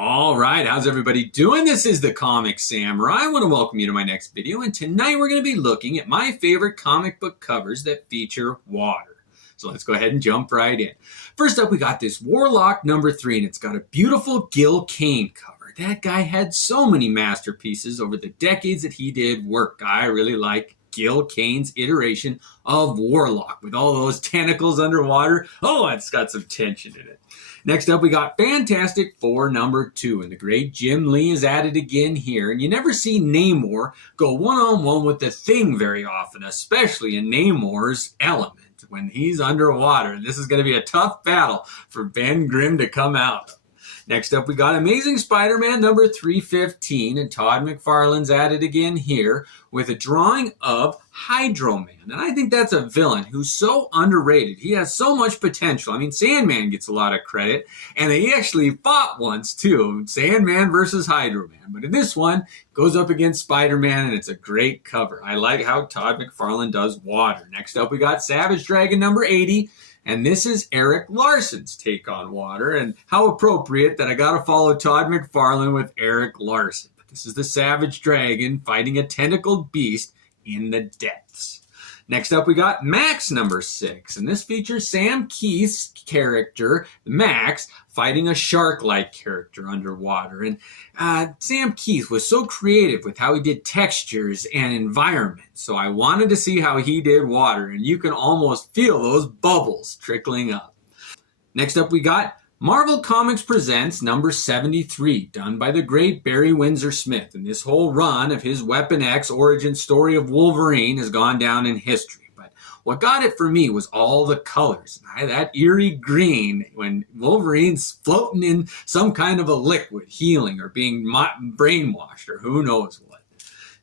All right, how's everybody doing? This is the Comic Samurai. I want to welcome you to my next video, and tonight we're going to be looking at my favorite comic book covers that feature water. So let's go ahead and jump right in. First up, we got this Warlock #3, and it's got a beautiful Gil Kane cover. That guy had so many masterpieces over the decades that he did work. I really like Gil Kane's iteration of Warlock with all those tentacles underwater. Oh, it's got some tension in it. Next up, we got Fantastic Four #2, and the great Jim Lee is at it again here. And you never see Namor go one-on-one with the Thing very often, especially in Namor's element when he's underwater. This is going to be a tough battle for Ben Grimm to come out of. Next up, we got Amazing Spider-Man #315, and Todd McFarlane's at it again here with a drawing of Hydro Man. And I think that's a villain who's so underrated. He has so much potential. I mean, Sandman gets a lot of credit, and they actually fought once too, Sandman versus Hydro Man. But in this one, goes up against Spider-Man, and it's a great cover. I like how Todd McFarlane does water. Next up, we got Savage Dragon #80. And this is Eric Larson's take on water, and how appropriate that I got to follow Todd McFarlane with Eric Larson. But this is the Savage Dragon fighting a tentacled beast in the depths. Next up, we got Max #6, and this features Sam Keith's character, Max, fighting a shark-like character underwater. And Sam Keith was so creative with how he did textures and environment. So I wanted to see how he did water, and you can almost feel those bubbles trickling up. Next up, we got Marvel Comics Presents #73, done by the great Barry Windsor Smith. And this whole run of his Weapon X origin story of Wolverine has gone down in history. But what got it for me was all the colors. That eerie green when Wolverine's floating in some kind of a liquid, healing or being brainwashed or who knows what.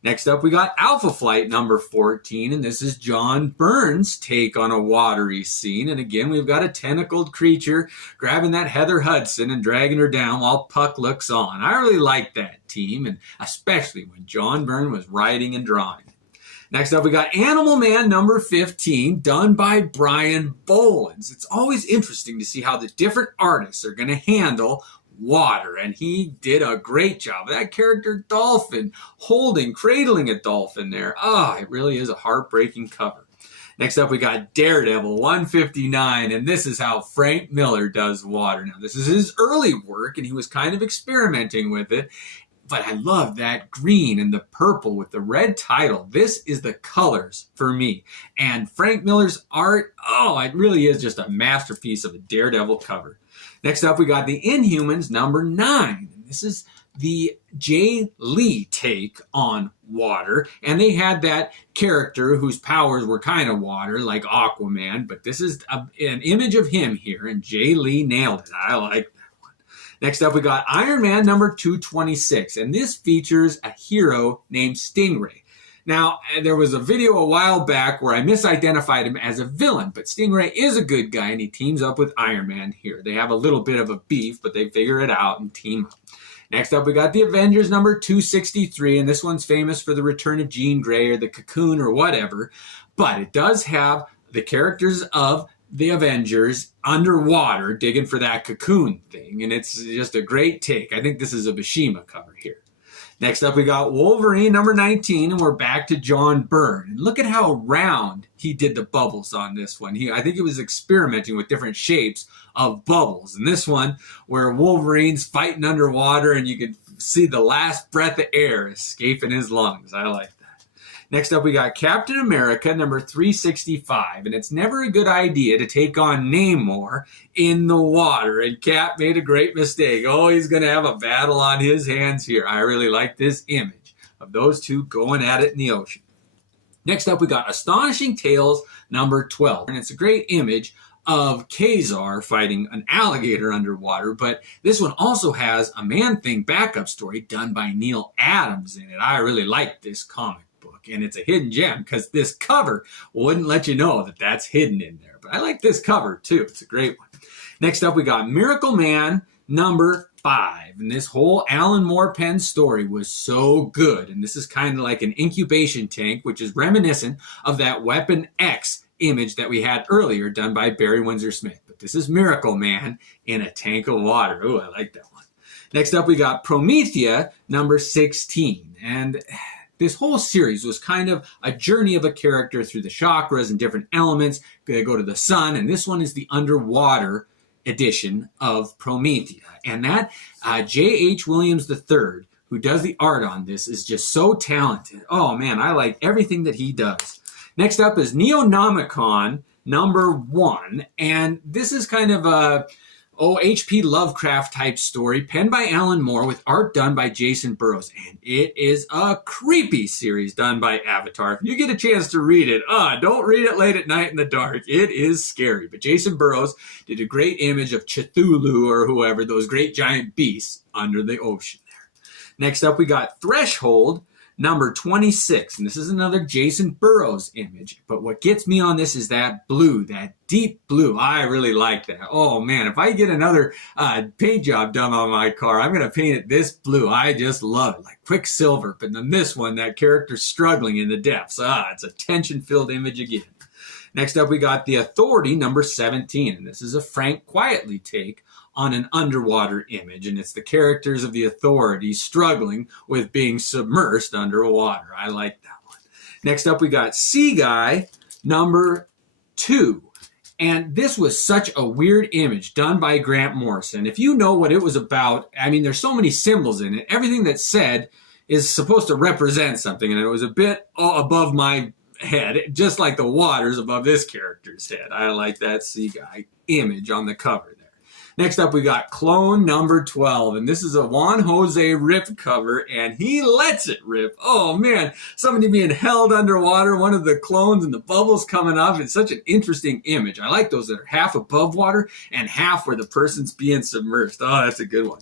Next up, we got Alpha Flight #14, and this is John Byrne's take on a watery scene. And again, we've got a tentacled creature grabbing that Heather Hudson and dragging her down while Puck looks on. I really like that team, and especially when John Byrne was writing and drawing. Next up, we got Animal Man #15, done by Brian Bolins. It's always interesting to see how the different artists are going to handle water, and he did a great job. That character Dolphin cradling a dolphin there. It really is a heartbreaking cover. Next up, we got Daredevil #159, and this is how Frank Miller does water. Now, this is his early work, and he was kind of experimenting with it, but I love that green and the purple with the red title. This is the colors for me. And Frank Miller's art, it really is just a masterpiece of a Daredevil cover. Next up, we got the Inhumans #9. This is the Jay Lee take on water. And they had that character whose powers were kind of water, like Aquaman. But this is an image of him here, and Jay Lee nailed it. I like that one. Next up, we got Iron Man #226. And this features a hero named Stingray. Now, there was a video a while back where I misidentified him as a villain, but Stingray is a good guy, and he teams up with Iron Man here. They have a little bit of a beef, but they figure it out and team up. Next up, we got the Avengers #263, and this one's famous for the return of Jean Grey or the Cocoon or whatever, but it does have the characters of the Avengers underwater digging for that cocoon thing, and it's just a great take. I think this is a Bashima cover here. Next up, we got Wolverine #19, and we're back to John Byrne. And look at how round he did the bubbles on this one. I think he was experimenting with different shapes of bubbles. And this one, where Wolverine's fighting underwater, and you can see the last breath of air escaping his lungs. I like that. Next up, we got Captain America #365, and it's never a good idea to take on Namor in the water, and Cap made a great mistake. He's going to have a battle on his hands here. I really like this image of those two going at it in the ocean. Next up, we got Astonishing Tales #12, and it's a great image of Kazar fighting an alligator underwater, but this one also has a Man-Thing backup story done by Neil Adams in it. I really like this comic book, and it's a hidden gem because this cover wouldn't let you know that that's hidden in there. But I like this cover too. It's a great one. Next up, we got Miracle Man #5, and this whole Alan Moore pen story was so good. And this is kind of like an incubation tank, which is reminiscent of that Weapon X image that we had earlier done by Barry Windsor Smith. But this is Miracle Man in a tank of water. Oh, I like that one. Next up, we got Promethea, number 16. And this whole series was kind of a journey of a character through the chakras and different elements. They go to the sun, and this one is the underwater edition of Promethea. And that J.H. Williams III, who does the art on this, is just so talented. Oh man, I like everything that he does. Next up is Neonomicon number 1. And this is kind of a H.P. Lovecraft type story, penned by Alan Moore with art done by Jason Burrows. And it is a creepy series done by Avatar. If you get a chance to read it, don't read it late at night in the dark. It is scary. But Jason Burrows did a great image of Cthulhu or whoever, those great giant beasts under the ocean there. Next up, we got Threshold number 26. And this is another Jason Burrows image. But what gets me on this is that blue, that deep blue. I really like that. Oh man, if I get another paint job done on my car, I'm going to paint it this blue. I just love it, like Quicksilver. But then this one, that character struggling in the depths. It's a tension-filled image again. Next up, we got The Authority number 17. And this is a Frank Quietly take on an underwater image, and it's the characters of the Authority struggling with being submersed underwater. I like that one. Next up, we got Sea Guy number 2. And this was such a weird image done by Grant Morrison. If you know what it was about, I mean, there's so many symbols in it. Everything that's said is supposed to represent something, and it was a bit above my head, just like the water's above this character's head. I like that Sea Guy image on the cover there. Next up, we got Clone number 12, and this is a Juan Jose rip cover, and he lets it rip. Oh man, somebody being held underwater, one of the clones and the bubbles coming up. It's such an interesting image. I like those that are half above water and half where the person's being submersed. Oh, that's a good one.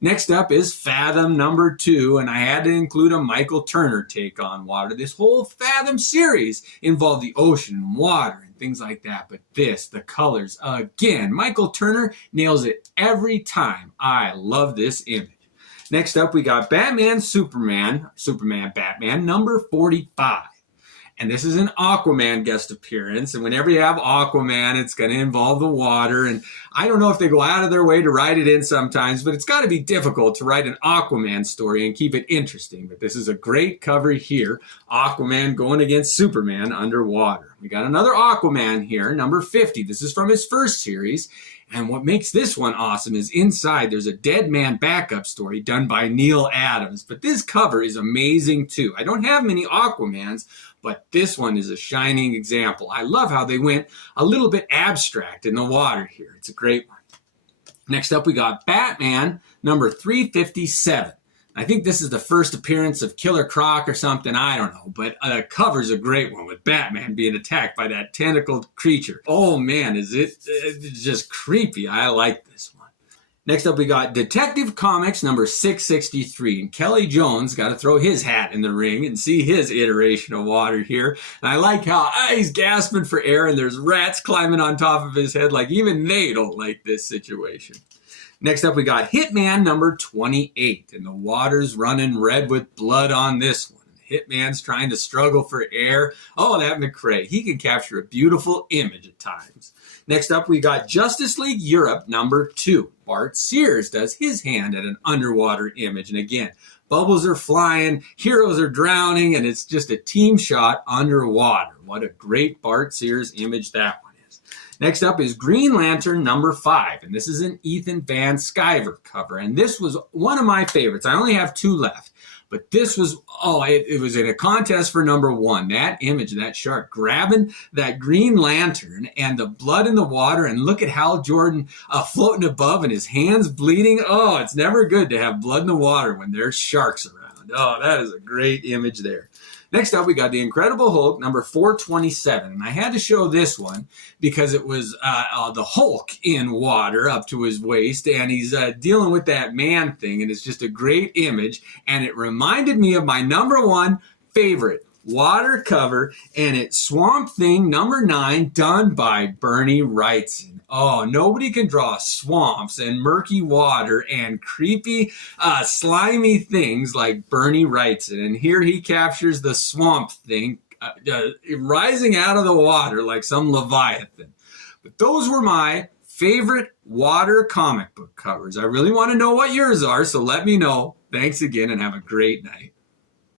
Next up is Fathom number 2, and I had to include a Michael Turner take on water. This whole Fathom series involved the ocean and water and things like that, but this, the colors, again, Michael Turner nails it every time. I love this image. Next up, we got Batman, Superman, Batman number 45. And this is an Aquaman guest appearance. And whenever you have Aquaman, it's going to involve the water. And I don't know if they go out of their way to write it in sometimes, but it's got to be difficult to write an Aquaman story and keep it interesting. But this is a great cover here. Aquaman going against Superman underwater. We got another Aquaman here, number 50. This is from his first series. And what makes this one awesome is inside there's a Dead Man backup story done by Neil Adams. But this cover is amazing too. I don't have many Aquamans, but this one is a shining example. I love how they went a little bit abstract in the water here. It's a great one. Next up, we got Batman number 357. I think this is the first appearance of Killer Croc or something. I don't know. But the cover's a great one with Batman being attacked by that tentacled creature. Oh, man, it's just creepy. I like this one. Next up, we got Detective Comics number 663. And Kelly Jones got to throw his hat in the ring and see his iteration of water here. And I like how he's gasping for air and there's rats climbing on top of his head. Like even they don't like this situation. Next up, we got Hitman number 28, and the water's running red with blood on this one. Hitman's trying to struggle for air. Oh, that McCrae, he can capture a beautiful image at times. Next up, we got Justice League Europe number 2. Bart Sears does his hand at an underwater image, and again, bubbles are flying, heroes are drowning, and it's just a team shot underwater. What a great Bart Sears image that one is. Next up is Green Lantern number 5, and this is an Ethan Van Sciver cover, and this was one of my favorites. I only have 2 left, but this was, it was in a contest for number 1. That image, that shark grabbing that Green Lantern and the blood in the water, and look at Hal Jordan floating above and his hands bleeding. Oh, it's never good to have blood in the water when there's sharks around. Oh, that is a great image there. Next up, we got The Incredible Hulk, number 427. And I had to show this one because it was the Hulk in water up to his waist, and he's dealing with that man thing, and it's just a great image. And it reminded me of my number 1 favorite water cover, and it's Swamp Thing number 9, done by Bernie Wrightson. Oh, nobody can draw swamps and murky water and creepy, slimy things like Bernie Wrightson. And here he captures the Swamp Thing rising out of the water like some Leviathan. But those were my favorite water comic book covers. I really want to know what yours are, so let me know. Thanks again and have a great night.